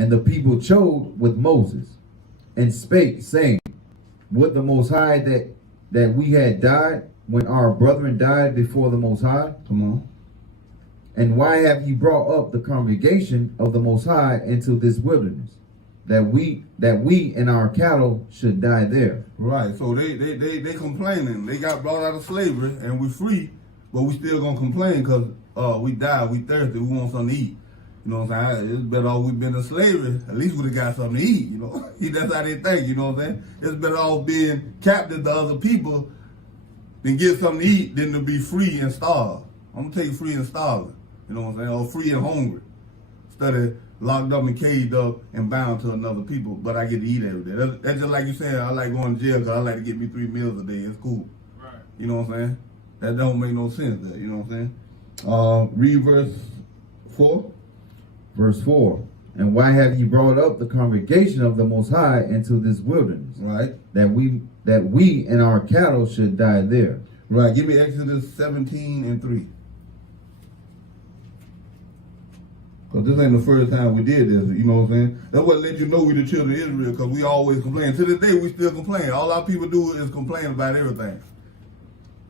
And the people chode with Moses, and spake, saying, would the Most High that we had died when our brethren died before the Most High? Come on. And why have you brought up the congregation of the Most High into this wilderness, that we and our cattle should die there? Right. So they complaining. They got brought out of slavery and we free, but we still gonna complain because we died, we thirsty, we want something to eat. You know what I'm saying? It's better off we been in slavery. At least we'd have got something to eat, you know. That's how they think, you know what I'm saying? It's better off being captive to other people than get something to eat than to be free and starve. I'm gonna take free and starving, you know what I'm saying? Or free and hungry. Instead of locked up and caged up and bound to another people, but I get to eat every day. That's just like you saying, I like going to jail because I like to get me 3 meals a day. It's cool. Right. You know what I'm saying? That don't make no sense there, you know what I'm saying? Read verse 4. Verse 4. And why have you brought up the congregation of the Most High into this wilderness? Right. That we and our cattle should die there. Right. Give me Exodus 17 and 3. Because this ain't the first time we did this, you know what I'm saying? That's what let you know we the children of Israel, because we always complain. To this day, we still complain. All our people do is complain about everything.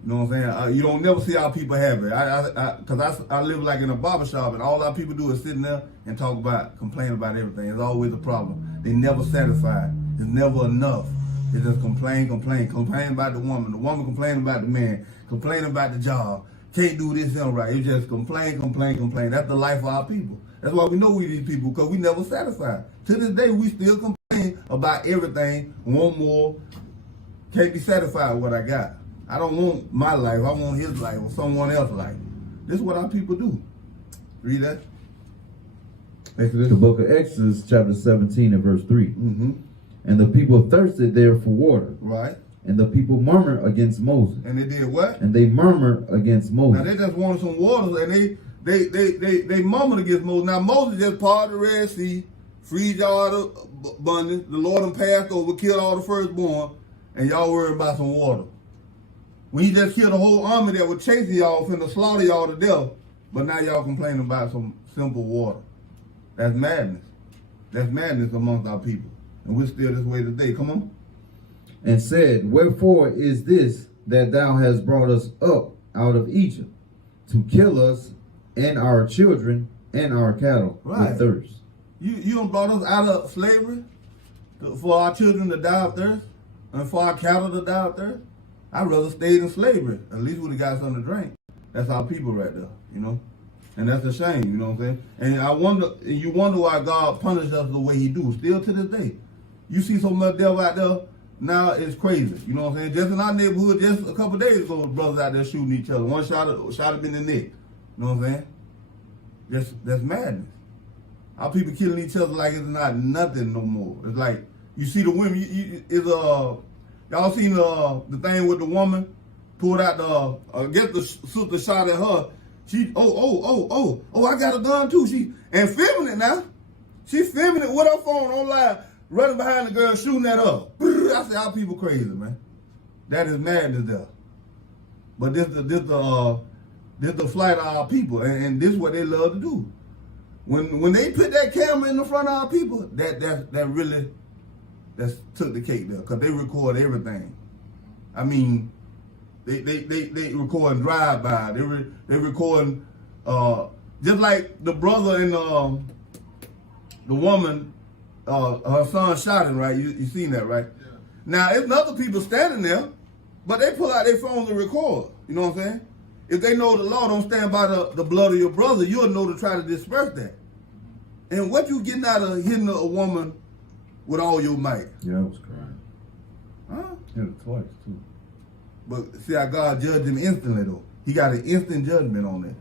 You know what I'm saying? You don't never see our people happy. Because I live like in a barbershop, and all our people do is sitting there and complain about everything. It's always a problem. They never satisfied. It's never enough. They just complain about the woman complaining about the man, complaining about the job. Can't do this and right. It's just complain. That's the life of our people. That's why we know we these people, because we never satisfied. To this day, we still complain about everything, want more, can't be satisfied with what I got. I don't want my life, I want his life or someone else's life. This is what our people do. Read that. Exodus. The book of Exodus, chapter 17 and verse 3. Mm-hmm. And the people thirsted there for water. Right. And the people murmured against Moses. And they did what? And they murmured against Moses. Now they just wanted some water, and they murmured against Moses. Now Moses just parted the Red Sea, freed y'all out of abundance. The Lord done passed over, killed all the firstborn, and y'all worried about some water. When he just killed a whole army that was chasing y'all, finna slaughter y'all to death, but now y'all complaining about some simple water. That's madness. That's madness amongst our people. And we're still this way today. Come on. And said, wherefore is this that thou hast brought us up out of Egypt, to kill us and our children and our cattle with thirst? You done brought us out of slavery for our children to die of thirst and for our cattle to die of thirst? I'd rather stay in slavery. At least we'd have got something to drink. That's our people right there, you know? And that's a shame, you know what I'm saying? And you wonder why God punished us the way he do, still to this day. You see so much devil out there, now it's crazy, you know what I'm saying? Just in our neighborhood, just a couple days ago, brothers out there shooting each other. One shot him in the neck, you know what I'm saying? That's madness. Our people killing each other like it's not nothing no more. It's like, you see the women, y'all seen the thing with the woman, pulled out I guess the sister shot at her. She, I got a gun too. And filming it now. She filming it with her phone online, running behind the girl, shooting at her. I said, our people crazy, man. That is madness there. But this the flight of our people, and this is what they love to do. When they put that camera in the front of our people, that really took the cake there, because they record everything. I mean, they record drive-by. They record just like the brother and the woman, her son shot him, right? You seen that, right? Yeah. Now, it's other people standing there, but they pull out their phones and record. You know what I'm saying? If they know the law don't stand by the blood of your brother, you'll know to try to disperse that. And what you getting out of hitting a woman with all your might? Yeah, that was crying. Huh? Hit it twice, too. But see how God judged him instantly, though. He got an instant judgment on that.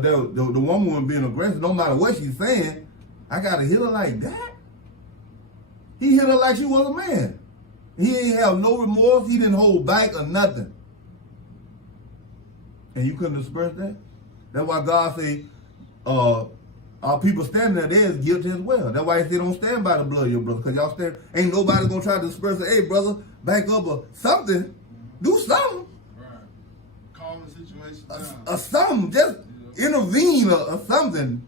Because the woman wasn't being aggressive. No matter what she's saying, I got to hit her like that? He hit her like she was a man. He ain't have no remorse. He didn't hold back or nothing. And you couldn't disperse that? That's why God say, our people standing there, they is guilty as well. That's why he say don't stand by the blood of your brother. Because y'all stand, ain't nobody going to try to disperse it. Hey, brother, back up or something. Do something. Right. Calm the situation down. Or something. Just intervene or something.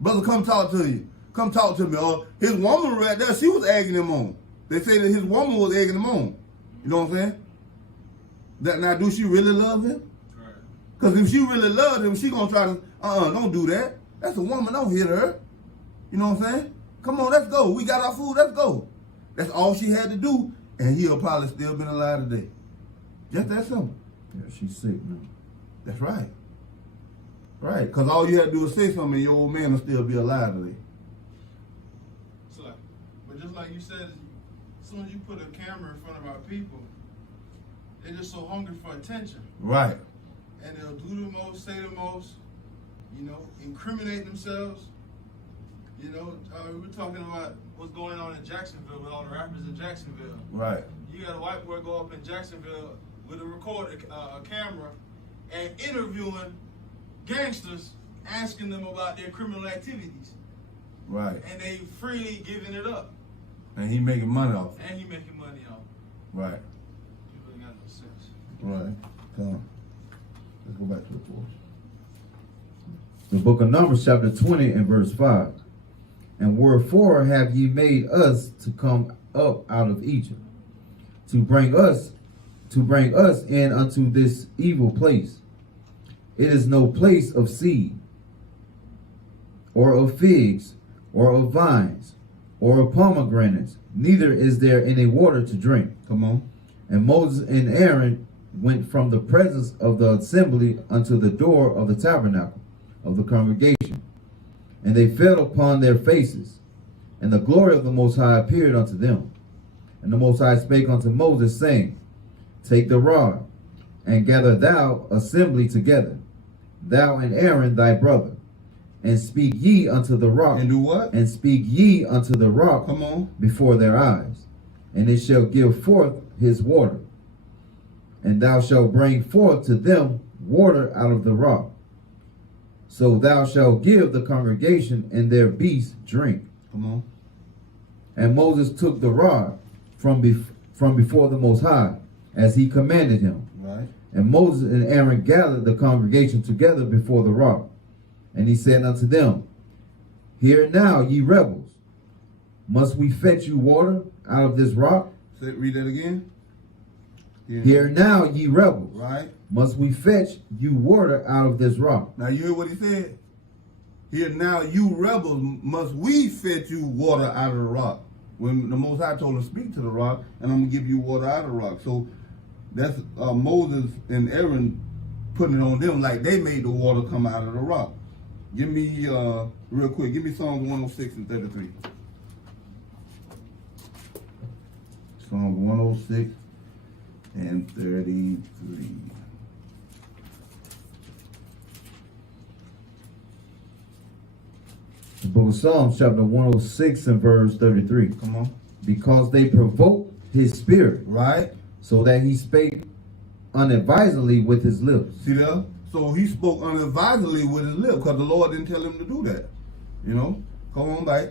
Brother, come talk to you. come talk to me. Or his woman right there, she was egging him on. They say that his woman was egging him on. You know what I'm saying? Now, do she really love him? Right. Because if she really loved him, she gonna try to, don't do that. That's a woman, don't hit her. You know what I'm saying? Come on, let's go. We got our food, let's go. That's all she had to do, and he'll probably still been alive today. Just that simple. Yeah, she's sick now. That's right. Right, because all you had to do is say something and your old man will still be alive today. So, but just like you said, as soon as you put a camera in front of our people, they're just so hungry for attention. Right. And they'll do the most, say the most, incriminate themselves. We were talking about what's going on in Jacksonville with all the rappers in Jacksonville. Right. You got a white boy go up in Jacksonville with a recorder, a camera, and interviewing gangsters, asking them about their criminal activities. Right. And they freely giving it up. And he making money off it. And he making money off it. Right. People ain't got no sense. Right. Come on. Let's go back to the course. The book of Numbers, chapter 20 and verse 5. And wherefore have ye made us to come up out of Egypt, to bring us in unto this evil place? It is no place of seed, or of figs, or of vines, or of pomegranates, neither is there any water to drink. Come on. And Moses and Aaron went from the presence of the assembly unto the door of the tabernacle of the congregation. And they fell upon their faces, and the glory of the Most High appeared unto them. And the Most High spake unto Moses, saying, Take the rod, and gather thou assembly together, thou and Aaron thy brother, and speak ye unto the rock. And do what? And speak ye unto the rock. Come on. Before their eyes, and it shall give forth his water. And thou shalt bring forth to them water out of the rock. So thou shalt give the congregation and their beasts drink. Come on. And Moses took the rod from before the Most High, as he commanded him. Right. And Moses and Aaron gathered the congregation together before the rock. And he said unto them, Hear now, ye rebels, must we fetch you water out of this rock? Read that again. Hear now, ye rebels, Right. must we fetch you water out of this rock? Now you hear what he said? Here now, you rebels, must we fetch you water out of the rock? When the Most High told him, speak to the rock, and I'm going to give you water out of the rock. So that's Moses and Aaron putting it on them like they made the water come out of the rock. Give me, real quick, give me Psalms 106 and 33. Psalms 106 and 33. The book of Psalms, chapter 106 and verse 33. Come on. Because they provoked his spirit, Right? so that he spake unadvisedly with his lips. See that? So he spoke unadvisedly with his lips because the Lord didn't tell him to do that. Come on back.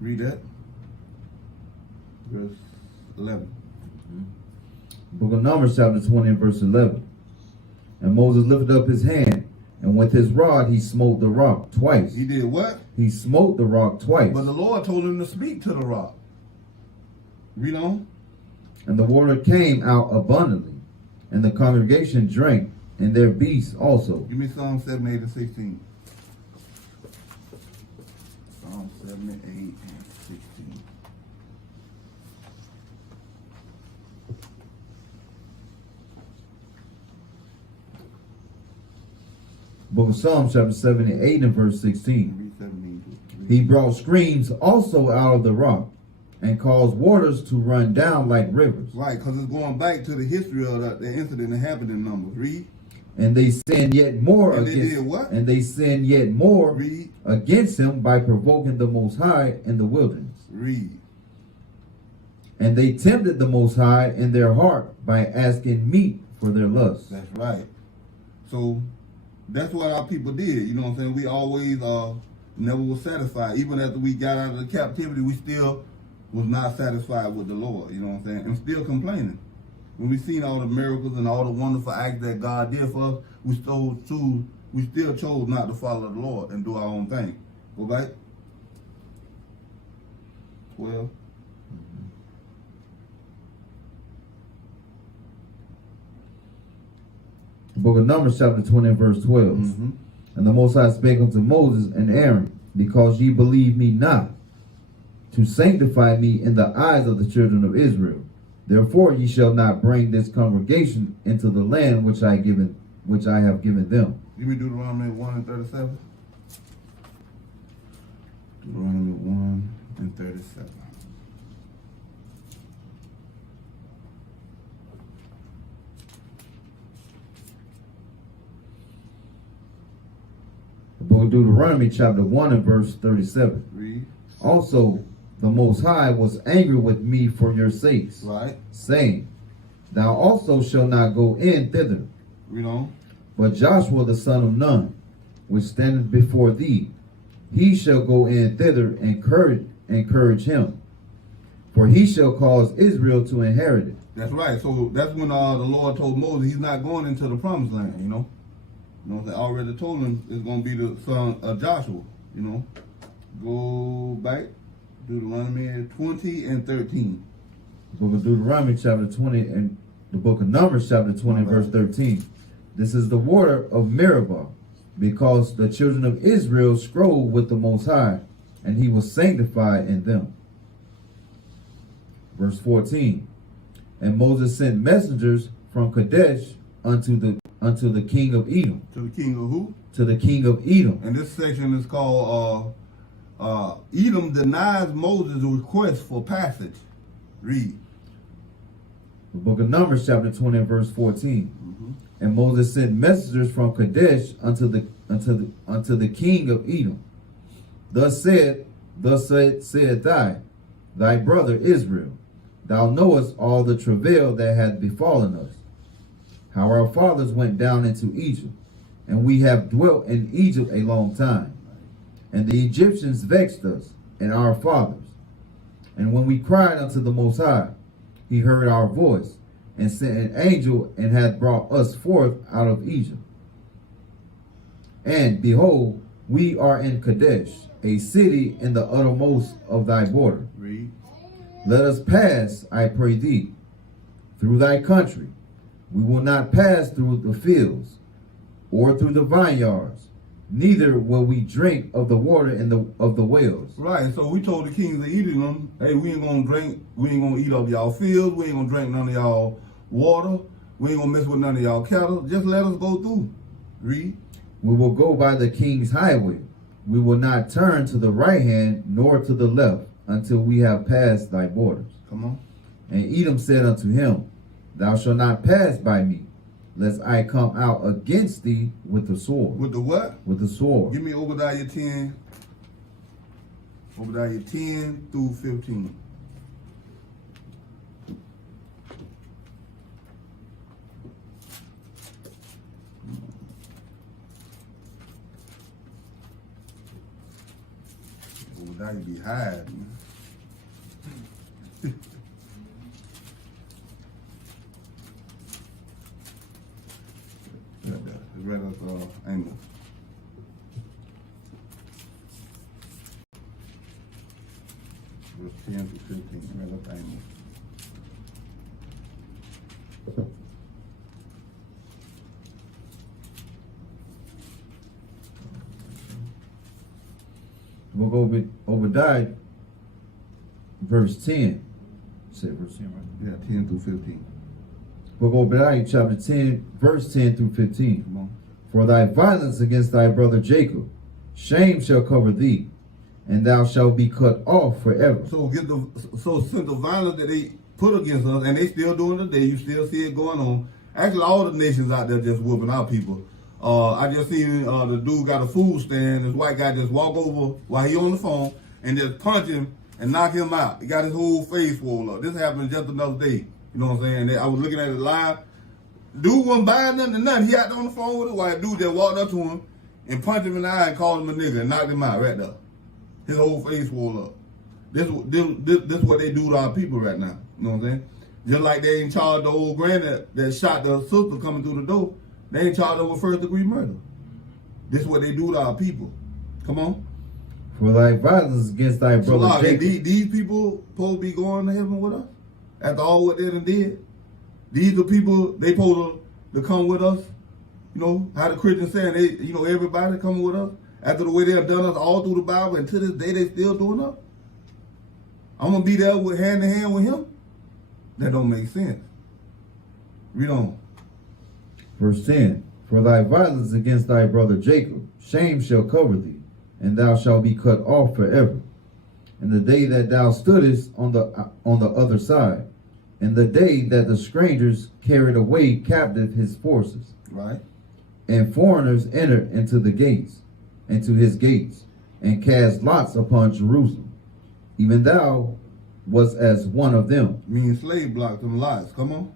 Read that. Verse 11. Book of Numbers, chapter 20 and verse 11. And Moses lifted up his hand, and with his rod he smote the rock twice. He did what? He smote the rock twice. But the Lord told him to speak to the rock. Read on. And the water came out abundantly, and the congregation drank, and their beasts also. Give me Psalm 7, 8, and 16. Psalm 7, 8, and 16. Book of Psalms, chapter 78 and verse 16. Read 17 too. He brought streams also out of the rock, and caused waters to run down like rivers. Right, because it's going back to the history of the incident that happened in Numbers. Read. And they sinned yet more And against they did what? And they sinned yet more Read. against him by provoking the Most High in the wilderness. Read. And they tempted the Most High in their heart by asking meat for their lusts. That's right. So that's what our people did. You know what I'm saying? We always never was satisfied. Even after we got out of the captivity, we still was not satisfied with the Lord. You know what I'm saying? And still complaining. When we seen all the miracles and all the wonderful acts that God did for us, we still choose we still chose not to follow the Lord and do our own thing. Go back. 12. The book of Numbers, chapter 20, and verse 12. And the Most High spake unto Moses and Aaron, because ye believe me not, to sanctify me in the eyes of the children of Israel. Therefore ye shall not bring this congregation into the land which I have given them. Give me Deuteronomy 1 and 37. Deuteronomy 1 and 37. The book of Deuteronomy, chapter 1 and verse 37. Read. Also, the Most High was angry with me for your sakes, Right. saying, Thou also shalt not go in thither. Read on. But Joshua the son of Nun, which standeth before thee, he shall go in thither and encourage him. For he shall cause Israel to inherit it. That's right. So that's when the Lord told Moses he's not going into the promised land, you know. You know, they already told him it's going to be the son of Joshua, you know. Go back. Deuteronomy 20 and 13. The book of Deuteronomy chapter 20 and the book of Numbers chapter 20 and verse 13. This is the water of Meribah, because the children of Israel strove with the Most High, and he was sanctified in them. Verse 14. And Moses sent messengers from Kadesh unto the king of Edom. To the king of who? To the king of Edom. And this section is called Edom denies Moses' request for passage. Read. The book of Numbers chapter 20 and verse 14. And Moses sent messengers from Kadesh unto the king of Edom. Thus said thy brother Israel, Thou knowest all the travail that hath befallen us, how our fathers went down into Egypt, and we have dwelt in Egypt a long time. And the Egyptians vexed us and our fathers. And when we cried unto the Most High, he heard our voice, and sent an angel, and hath brought us forth out of Egypt. And behold, we are in Kadesh, a city in the uttermost of thy border. Read. Let us pass, I pray thee, through thy country. We will not pass through the fields, or through the vineyards, neither will we drink of the water of the wells. Right, so we told the kings of Edom, hey, we ain't gonna drink, we ain't gonna eat of y'all fields, we ain't gonna drink none of y'all water, we ain't gonna mess with none of y'all cattle, just let us go through. Read. We will go by the king's highway. We will not turn to the right hand nor to the left until we have passed thy borders. Come on. And Edom said unto him, Thou shalt not pass by me, lest I come out against thee with the sword. With the what? With the sword. Give me Obadiah 10. Obadiah 10 through 15. Obadiah be hiding, man. Right up Amos. Verse 10 to 15. Right up Amos. We'll go with Obadiah, verse 10. Say verse 10, right? Yeah, 10 through 15. We'll go Obadiah chapter 10, verse 10 through 15. Come on. For thy violence against thy brother Jacob, shame shall cover thee, and thou shalt be cut off forever. So since the violence that they put against us, and they still doing today, you still see it going on. Actually, all the nations out there just whooping our people. I just seen the dude got a food stand. This white guy just walk over while he on the phone and just punch him and knock him out. He got his whole face swollen up. This happened just another day. You know what I'm saying? I was looking at it live. Dude wasn't buying nothing to nothing. He out there on the phone with a white dude that walked up to him and punched him in the eye and called him a nigga and knocked him out right there. His whole face swole up. This what they do to our people right now. You know what I'm saying? Just like they ain't charged the old granny that shot the sister coming through the door. They ain't charged her with first degree murder. This is what they do to our people. Come on. For thy violence against thy brother So, Jacob. these people supposed to be going to heaven with us? After all what they done did? These are people, they supposed to come with us? You know, how the Christians saying, they, you know, everybody coming with us? After the way they have done us all through the Bible, and to this day they still doing us? I'm going to be there with hand in hand with him? That don't make sense. Read on. Verse 10. For thy violence against thy brother Jacob, shame shall cover thee, and thou shalt be cut off forever. And the day that thou stoodest on the other side, and the day that the strangers carried away captive his forces, Right. and foreigners entered into the gates, into his gates, and cast lots upon Jerusalem, even thou was as one of them. Mean slave blocks them lots. Come on.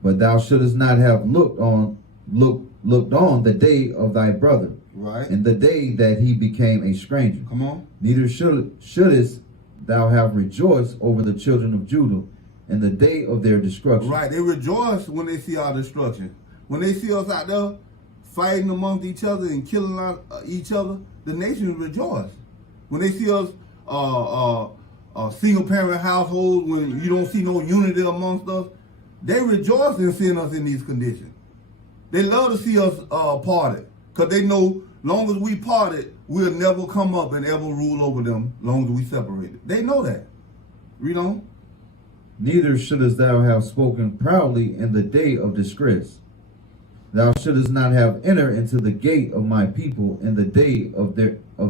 But thou shouldest not have looked on the day of thy brother, Right. and the day that he became a stranger. Come on. Neither shouldest thou have rejoiced over the children of Judah in the day of their destruction. Right. They rejoice when they see our destruction. When they see us out there fighting amongst each other and killing each other, the nations rejoice. When they see us single parent households, when you don't see no unity amongst us, they rejoice in seeing us in these conditions. They love to see us parted, because they know long as we parted, we'll never come up and ever rule over them long as we separated. They know that. Read on. Neither shouldest thou have spoken proudly in the day of distress. Thou shouldest not have entered into the gate of my people in the day of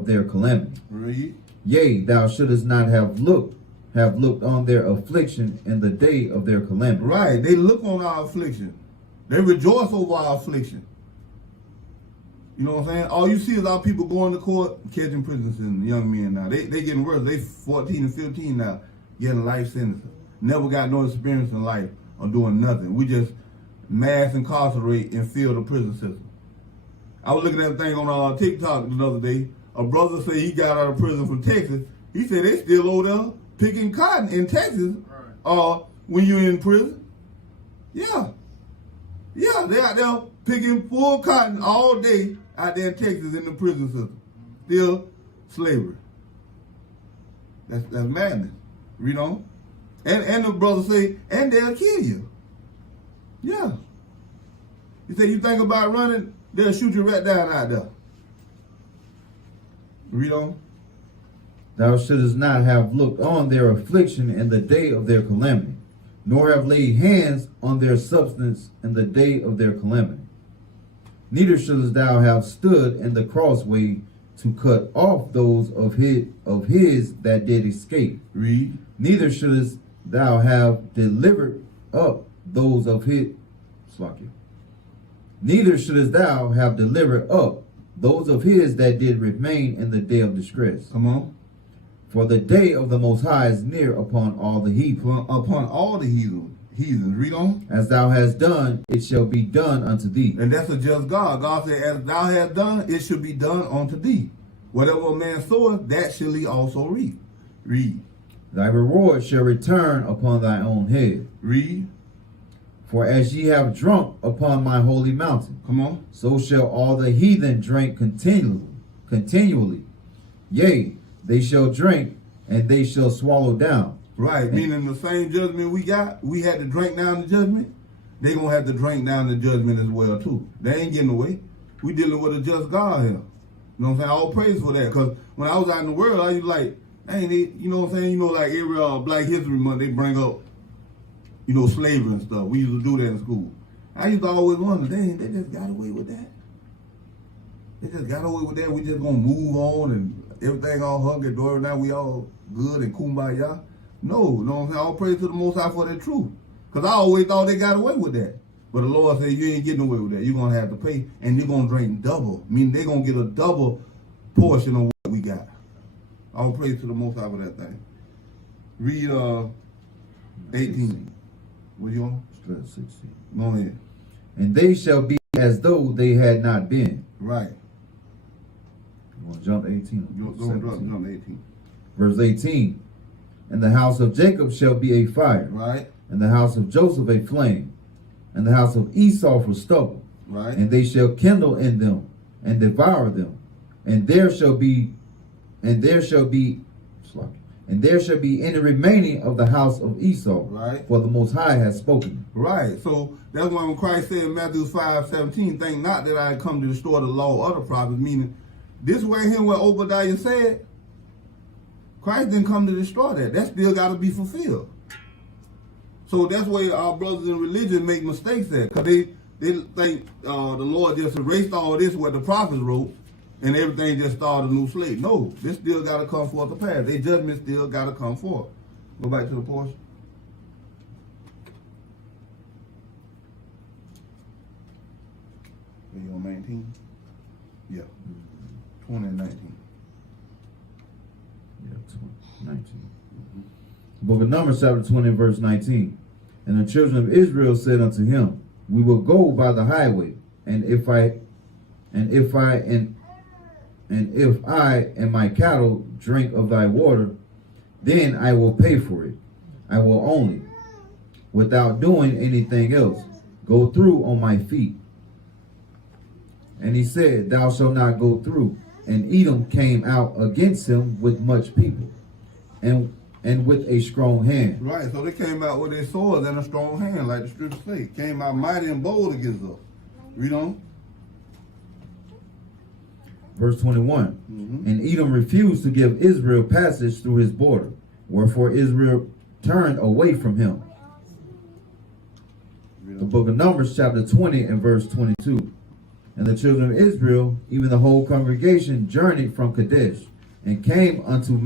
their calamity. Read. Yea, thou shouldest not have looked on their affliction in the day of their calamity. Right. They look on our affliction. They rejoice over our affliction. You know what I'm saying? All you see is our people going to court, catching prisoners and young men now. They getting worse. They 14 and 15 now, getting life sentences. Never got no experience in life or doing nothing. We just mass incarcerate and fill the prison system. I was looking at a thing on TikTok the other day. A brother said he got out of prison from Texas. He said they still over there picking cotton in Texas when you're in prison. Yeah. Yeah, they out there picking full cotton all day out there in Texas in the prison system. Still slavery. That's madness. Read on. And the brother say, and they'll kill you. Yeah. He said, you think about running, they'll shoot you right down out there. Read on. Thou shouldest not have looked on their affliction in the day of their calamity, nor have laid hands on their substance in the day of their calamity. Neither shouldest thou have stood in the crossway to cut off those of his that did escape. Read. Neither shouldest thou have delivered up those of his. Neither shouldest thou have delivered up those of his that did remain in the day of distress. Come on. For the day of the Most High is near upon all the heathen. Upon all the heathens. Read on. As thou hast done, it shall be done unto thee. And that's a just God. God said, as thou hast done, it should be done unto thee. Whatever a man soweth, that shall he also reap. Read. Thy reward shall return upon thy own head. Read. For as ye have drunk upon my holy mountain, Come on. so shall all the heathen drink continually. Yea, they shall drink, and they shall swallow down. Right, meaning the same judgment we got, we had to drink down the judgment, they gonna have to drink down the judgment as well too. They ain't getting away. We dealing with a just God here. You know what I'm saying? All praise for that. Because when I was out in the world, I was like, ain't it, you know what I'm saying? You know, like every Black History Month, they bring up, you know, slavery and stuff. We used to do that in school. I used to always wonder, dang, they just got away with that. They just got away with that. We just gonna move on and everything all hunky-dory. Now we all good and kumbaya. No, you know what I'm saying? All praise to the Most High for that truth. Because I always thought they got away with that. But the Lord said, you ain't getting away with that. You're going to have to pay, and you're going to drink double. Meaning they're going to get a double portion of what we got. All praise to the Most High for that thing. Read 18. What you on? 16. Go ahead. And they shall be as though they had not been. Right. You want to jump 18? Jump 18. Verse 18. And the house of Jacob shall be a fire. Right. And the house of Joseph a flame. And the house of Esau for stubble. Right. And they shall kindle in them. and devour them. And there shall be any remaining of the house of Esau. Right. For the Most High has spoken. Right. So that's why when Christ said in Matthew 5:17, think not that I come to destroy the law or the prophets, meaning this way here what Obadiah said, Christ didn't come to destroy that. That still got to be fulfilled. So that's where our brothers in religion make mistakes at, because they think the Lord just erased all this what the prophets wrote and everything just started a new slate. No, this still got to come forth to pass. Their judgment still got to come forth. Go back to the portion. Are you on 19? Yeah. 20 and 19. Yeah, 19. Book of Numbers, chapter 20, and verse 19. And the children of Israel said unto him, we will go by the highway, and if I and my cattle drink of thy water, then I will pay for it. I will only, without doing anything else, go through on my feet. And he said, thou shalt not go through. And Edom came out against him with much people, and with a strong hand. Right, so they came out with their swords and a strong hand, like the scriptures say. Came out mighty and bold against us. Read on. Verse 21. And Edom refused to give Israel passage through his border, wherefore Israel turned away from him. The book of Numbers, chapter 20, and verse 22. And the children of Israel, even the whole congregation, journeyed from Kadesh, and came unto